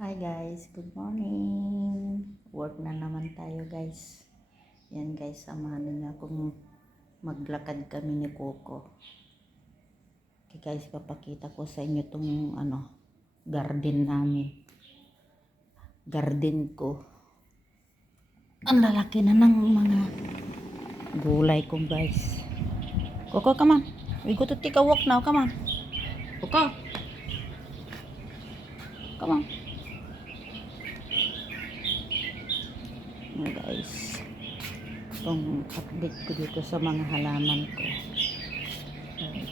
Hi guys, good morning. Work na naman tayo guys. Yan guys, samahan niyo akong maglakad kami ni Coco. Okay guys, papakita ko sa inyo tong garden namin. Garden ko. Ang lalaki na ng mga gulay ko guys. Coco, come on. We go to take a walk now, come on. Coco. Come on. Guys, itong update ko dito sa mga halaman ko.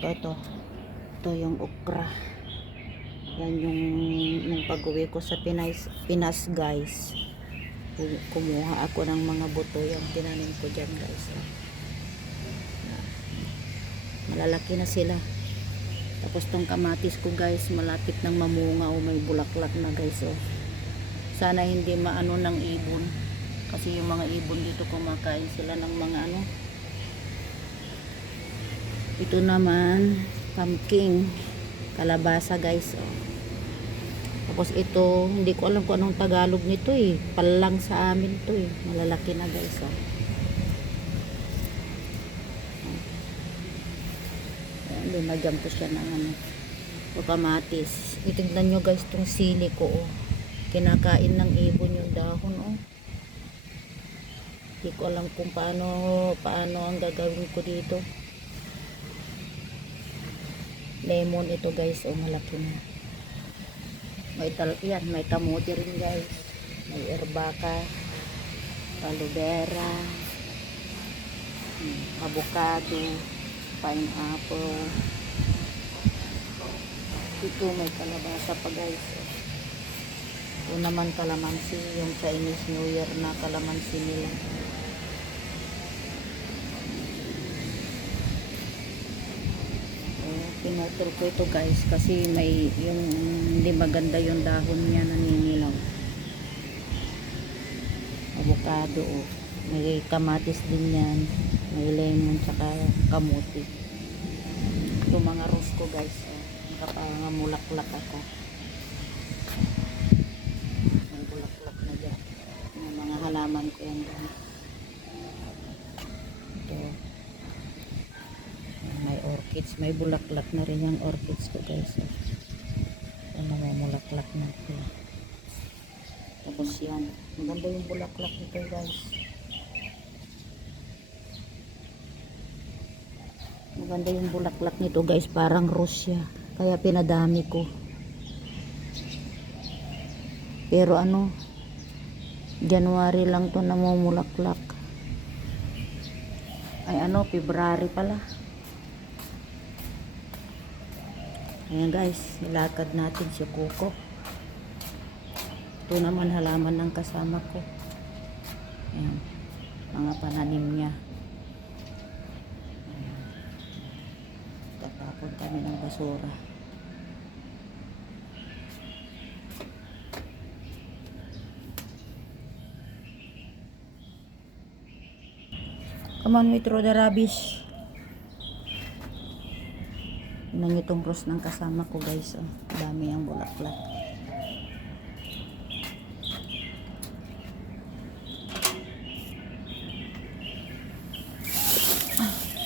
Ito yung okra. Yan yung nung pag-uwi ko sa Pinas guys, kumuha ako ng mga buto. Yung tinanim ko dyan guys, malalaki na sila. Tapos tong kamatis ko guys, malapit ng mamunga o may bulaklak na guys. Sana hindi maano ng ibon, kasi yung mga ibon dito kumakain sila ng mga ito naman pumpkin, kalabasa guys. Tapos ito, hindi ko alam kung anong Tagalog nito palang sa amin to malalaki na guys. Linagyan ko siya ng kamatis. Itignan nyo guys tong sili ko kinakain ng ibon yung dahon. Hindi ko alam kung paano ang gagawin ko dito. Lemon ito guys, malaki na. May kamote rin guys. May erbaka, aloe vera, avocado, pineapple. Ito may kalabasa pa guys. Ito naman kalamansi, yung Chinese New Year na kalamansi nila. Pinutol ko ito guys kasi may yung hindi maganda yung dahon niya, naninilaw. Avocado may kamatis din yan, may lemon tsaka kamuti. Ito mga rose ko guys, nakapangulaklak ako. May bulaklak na dyan. May mga halaman ko yan guys. Ito may orchids, may bulaklak na rin yung orchids ko guys. May bulaklak na ito. Tapos yan, maganda yung bulaklak nito guys. Maganda yung bulaklak nito guys, parang rose siya, kaya pinadami ko. Pero January lang to namumulaklak. Ay February pala. Ayan guys, ilakad natin si Coco. Ito naman halaman ng kasama ko. Ayan, mga pananim niya. Ayan. Tatapon kami ng basura. Come on, we throw the rubbish. Yun itong rose ng kasama ko guys. Dami ang bulaklak.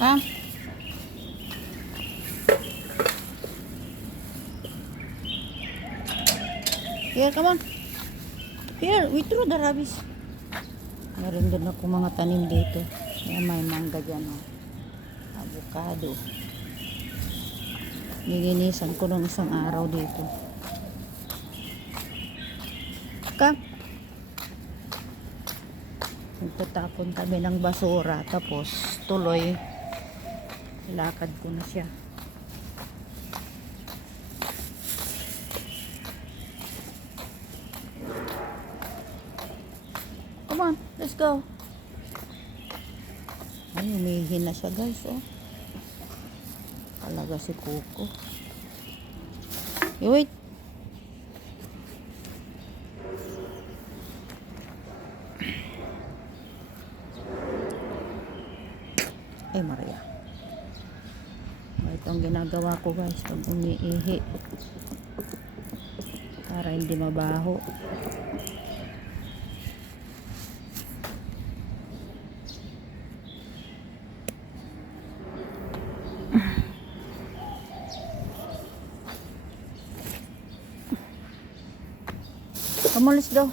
Come. Here, come on. Here, we throw the rubbish. Meron din ako mga tanim dito. May mangga dyan. Avocado. Nilinisan ko nung isang araw dito. Come. Nagtatapon kami ng basura. Tapos tuloy lakad ko na siya. Come on, let's go. Ay, umihin na siya guys. Talaga si Coco. Wait. Ay Maria. Itong ginagawa ko guys pag umiihi. para hindi mabaho. Kamalis daw.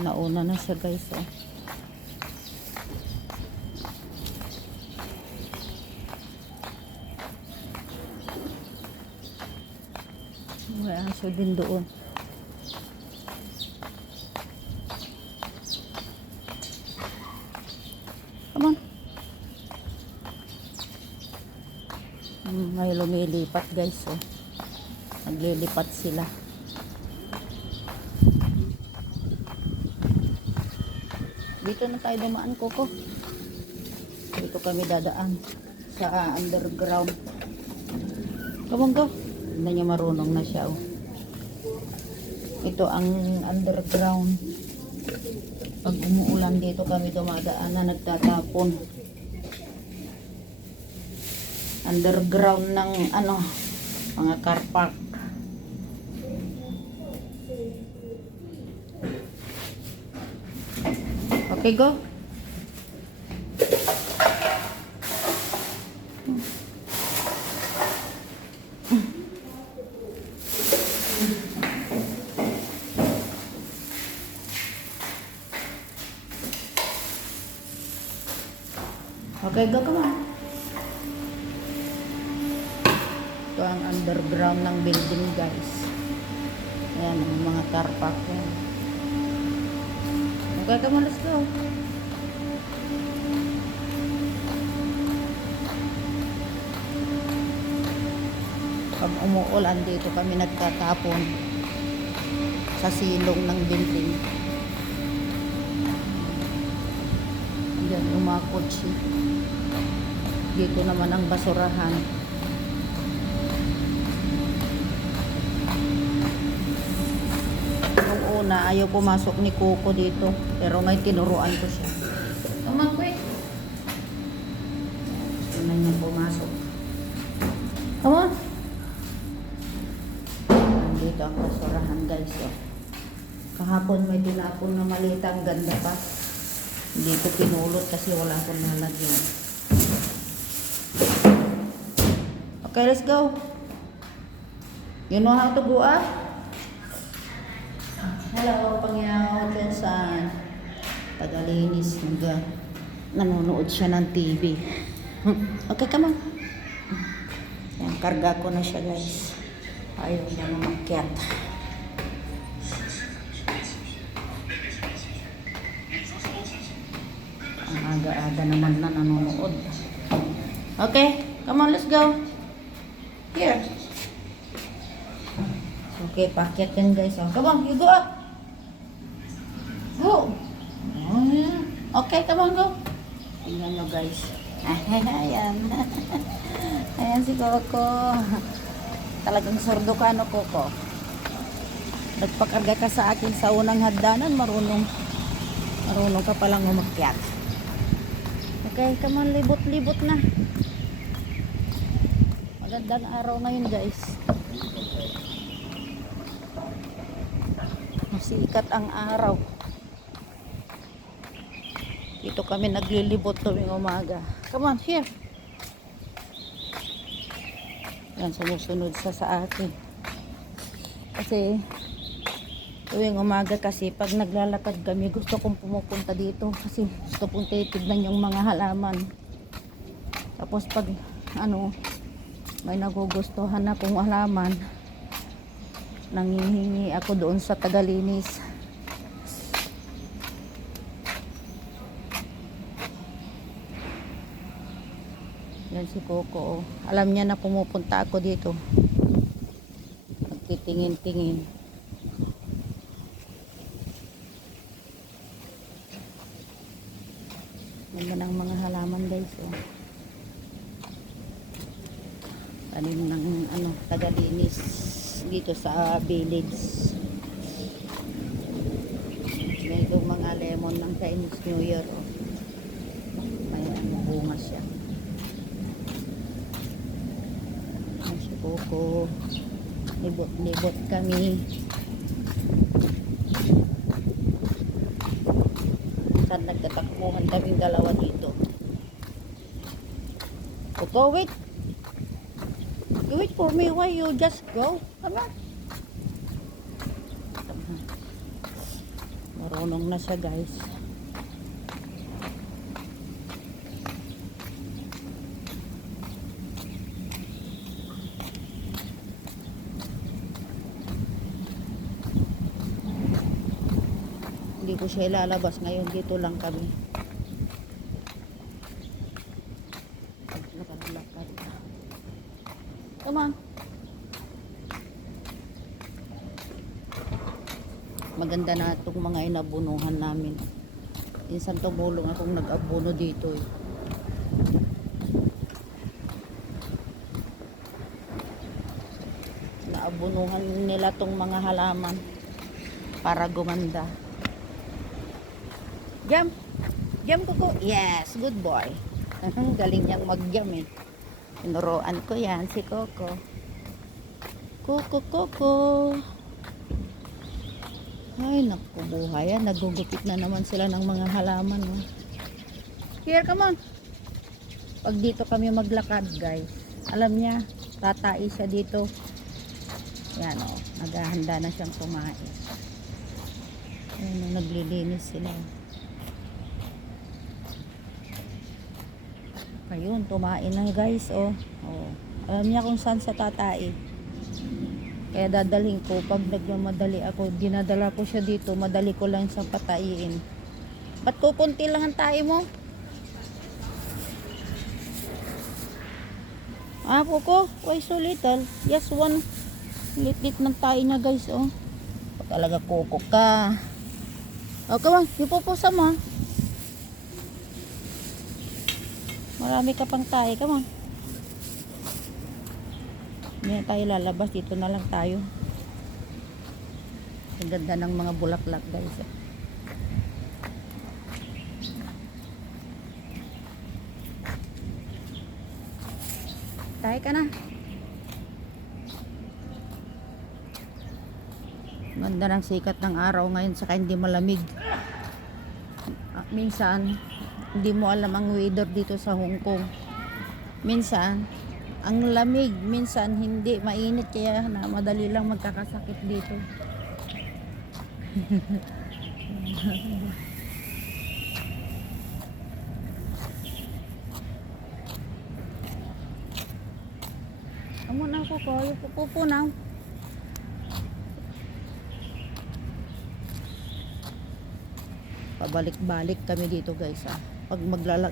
Nauna na siya guys. Oh. May aso din doon. Come on. May lumilipat guys. Oh. Naglilipat sila. Dito na tayo dumaan, Coco. Dito kami dadaan sa underground. Come on, go. Hindi niya marunong na siya. Oh. Ito ang underground. Pag umuulan dito kami dumadaan na nagtatapon. Underground ng ano, mga car park. Okay, go. Okay, go, come on. Ito ang underground ng building, guys. Ayan, ang mga car park yan. Okay, come on, let's go. Pag umuulan dito kami nagtatapon sa silong ng building. Diyan yung mga kotse. Dito naman ang basurahan. Nung una, ayaw pumasok ni Coco dito. Pero may tinuruan ko siya. Come on, quick. Gusto na niya pumasok. Come on. Dito ang basurahan, guys. Oh. Kahapon may tinapon na maliit. Ang ganda pa. Hindi ko pinulot kasi wala akong nalagyan. Okay, let's go. You know how to go up? Hello, Pangyaw, Pinsan. Tagalinis. Nanonood siya ng TV. Okay, come on. Yan, karga ko na siya, guys. Ayaw niya mamakyat. Ang aga-aga naman na nanonood. Okay, come on, let's go. Here. Okay, pakyat yan, guys. Oh, come on, you go up. Go. Okay, come on, go. Tingnan nyo, guys. Ayan. Ayan si Coco. Talagang sordo ka, no, Coco? Nagpakarga ka sa akin sa unang hagdanan, marunong ka palang umakyat. Okay, come on, libot-libot na. Magandang araw ngayon, guys. Masikat ang araw. Dito kami naglilibot tuwing umaga. Come on, here. Yan, sumusunod sa akin. Kasi tuwing umaga kasi pag naglalakad kami, gusto kong pumupunta dito kasi gusto kong titignan yung mga halaman. Tapos pag may nagugustuhan akong halaman, nanghihingi ako doon sa tagalinis. Yan si Coco. Alam niya na pumupunta ako dito. Nagtitingin-tingin. Ganda ng mga halaman, guys. Oh. Tanim ng tagalinis dito sa village. May itong mga lemon ng Chinese New Year. Oh. May bunga siya. Coco. Libot-libot kami. Saan nagtatakbuhan kaming dalawa dito. Go, wait. Wait for me. Why you just go? Come on. Marunong na siya, guys. Hindi ko siya ilalabas ngayon. Dito lang kami. Lakad-lakad. Come on. Maganda na itong mga inabunuhan namin. Minsan tumulong akong nag-abuno dito eh. Naabunuhan nila tong mga halaman para gumanda. Jump! Jump, Coco! Yes! Good boy! Galing niyang mag-jump eh. Tinuruan ko yan si Coco. Coco! Ay, naku buhay yan. Nagugupit na naman sila ng mga halaman. Oh. Here, come on. Pag dito kami maglakad, guys. Alam niya, tatai siya dito. Yan, oh. Naghahanda na siyang kumain. Ayan, oh, naglilinis sila. Ayun, tumain na, guys, oh. Oh. Alam niya kung saan sa tatai. Kaya dadalhin ko pag nagmamadali ako, dinadala ko siya dito, madali ko lang sa pataiin. Ba't kukunti lang ang tae mo? Ah, Coco, why so little? Yes, one lit ng tae niya, guys, oh. Pag talaga Coco ka. Oh, come on, ipupusa mo. Marami ka pang tae, come on. Hindi na tayo lalabas, dito na lang tayo. Ang ganda ng mga bulaklak, guys. Tayo ka na. Ganda ng sikat ng araw ngayon, saka hindi malamig. Minsan hindi mo alam ang weather dito sa Hong Kong. Minsan ang lamig, minsan hindi, mainit, kaya na madali lang magkakasakit dito. Amo na ako ko, pupo na. Pabalik-balik kami dito, guys, ah. Pag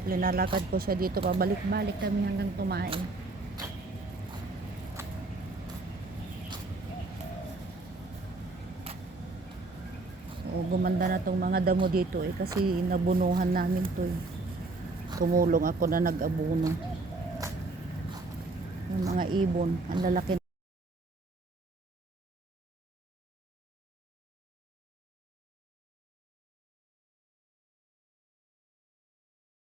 linalakad ko siya dito, pabalik-balik kami hanggang tumain. O, gumanda na tong mga damo dito eh, kasi nabunuhan namin to eh. Tumulong ako na nag-abuno. Yung mga ibon, ang lalaki